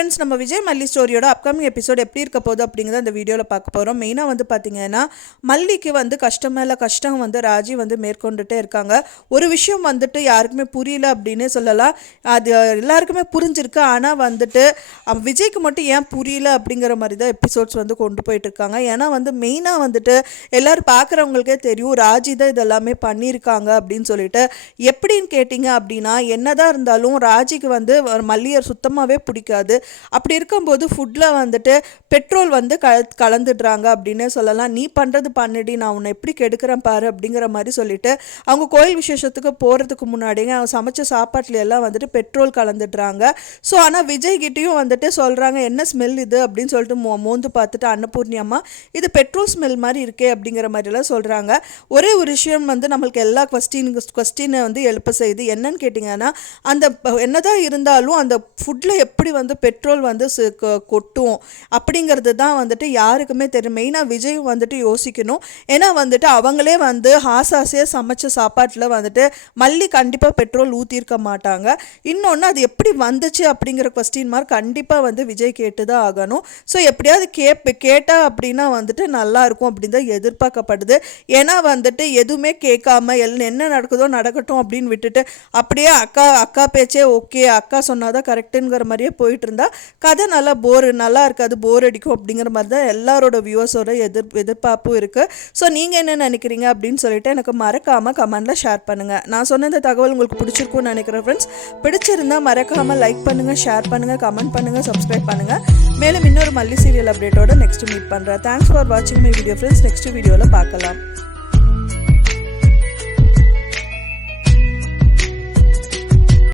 Friends, நம்ம விஜய் மல்லி ஸ்டோரியோட upcoming episode எப்படி இருக்க போகுது அப்படிங்கிறத அந்த வீடியோவில் பார்க்க போகிறோம். மெயினாக வந்து பார்த்திங்கன்னா, மல்லிக்கு வந்து கஷ்டம் மேலே கஷ்டம் வந்து ராஜி வந்து மேற்கொண்டுட்டே இருக்காங்க. ஒரு விஷயம் வந்துட்டு யாருக்குமே புரியல அப்படின்னு சொல்லலாம். அது எல்லாருக்குமே புரிஞ்சிருக்கு. ஆனால் வந்துட்டு விஜய்க்கு மட்டும் ஏன் புரியல அப்படிங்கிற மாதிரி தான் எபிசோட்ஸ் வந்து கொண்டு போயிட்டு இருக்காங்க. ஏன்னா வந்து மெயினாக வந்துட்டு எல்லோரும் பார்க்குறவங்களுக்கே தெரியும் ராஜி தான் இதெல்லாமே பண்ணியிருக்காங்க அப்படின்னு சொல்லிட்டு. எப்படின்னு கேட்டிங்க அப்படின்னா, என்னதான் இருந்தாலும் ராஜிக்கு வந்து மல்லியை சுத்தமாகவே பிடிக்காது. அப்படி இருக்கும்போது ஃபுட்டில் வந்துட்டு பெட்ரோல் வந்து கலந்துடுறாங்க அப்படின்னே சொல்லலாம். நீ பண்ணுறது பண்ணிடி, நான் உன்னை எப்படி கெடுக்கிறேன் பாரு அப்படிங்கிற மாதிரி சொல்லிட்டு அவங்க கோயில் விசேஷத்துக்கு போகிறதுக்கு முன்னாடிங்க அவங்க சமைச்ச சாப்பாட்டில் எல்லாம் வந்துட்டு பெட்ரோல் கலந்துடுறாங்க. ஸோ ஆனால் விஜய்கிட்டையும் வந்துட்டு சொல்கிறாங்க, என்ன ஸ்மெல் இது அப்படின்னு சொல்லிட்டு மோந்து பார்த்துட்டு அன்னபூர்ணி அம்மா, இது பெட்ரோல் ஸ்மெல் மாதிரி இருக்கே அப்படிங்கிற மாதிரிலாம் சொல்கிறாங்க. ஒரே ஒரு விஷயம் வந்து நம்மளுக்கு எல்லா கொஸ்டினை வந்து எழுப்ப செய்யுது. என்னன்னு கேட்டிங்கன்னா, அந்த என்னதான் இருந்தாலும் அந்த ஃபுட்டில் எப்படி வந்து பெட்ரோல் வந்து கொட்டும் அப்படிங்கிறது தான் வந்துட்டு யாருக்குமே தெரியும். மெயினாக விஜய் வந்துட்டு யோசிக்கணும். ஏன்னா வந்துட்டு அவங்களே வந்து ஆசாசியாக சமைச்ச சாப்பாட்டில் வந்துட்டு மல்லி கண்டிப்பாக பெட்ரோல் ஊற்றிருக்க மாட்டாங்க. இன்னொன்று அது எப்படி வந்துச்சு அப்படிங்கிற கொஸ்டின் மார்க் கண்டிப்பாக வந்து விஜய் கேட்டு தான் ஆகணும். ஸோ எப்படியாவது கேட்டால் அப்படின்னா வந்துட்டு நல்லாயிருக்கும் அப்படின்னு தான் எதிர்பார்க்கப்படுது. ஏன்னா வந்துட்டு எதுவுமே கேட்காம என்ன நடக்குதோ நடக்கட்டும் அப்படின்னு விட்டுட்டு அப்படியே அக்கா பேச்சே ஓகே, அக்கா சொன்னாதான் கரெக்டுங்கிற மாதிரியே போயிட்டு இருந்தா கதை நல்லா இருக்காது, போர் அடிக்கும் அப்படிங்கிற மாதிரி தான் எல்லாரோட வியூவர்ஸோட எதிர்பார்ப்பும் இருக்குது. ஸோ நீங்கள் என்ன நினைக்கிறீங்க அப்படின்னு சொல்லிட்டு எனக்கு மறக்காமல் கமெண்டில் ஷேர் பண்ணுங்கள். நான் சொன்ன இந்த தகவல் உங்களுக்கு பிடிச்சிருக்கும்னு நினைக்கிறேன் ஃப்ரெண்ட்ஸ். பிடிச்சிருந்தால் மறக்காமல் லைக் பண்ணுங்கள், ஷேர் பண்ணுங்கள், கமெண்ட் பண்ணுங்கள், சப்ஸ்கிரைப் பண்ணுங்கள். மேலும் இன்னொரு மல்லி சீரியல் அப்டேட்டோட நெக்ஸ்ட் மீட் பண்ணுறேன். தேங்க்ஸ் ஃபார் வாட்சிங் மை வீடியோ ஃப்ரெண்ட்ஸ். நெக்ஸ்ட் வீடியோவில் பார்க்கலாம்.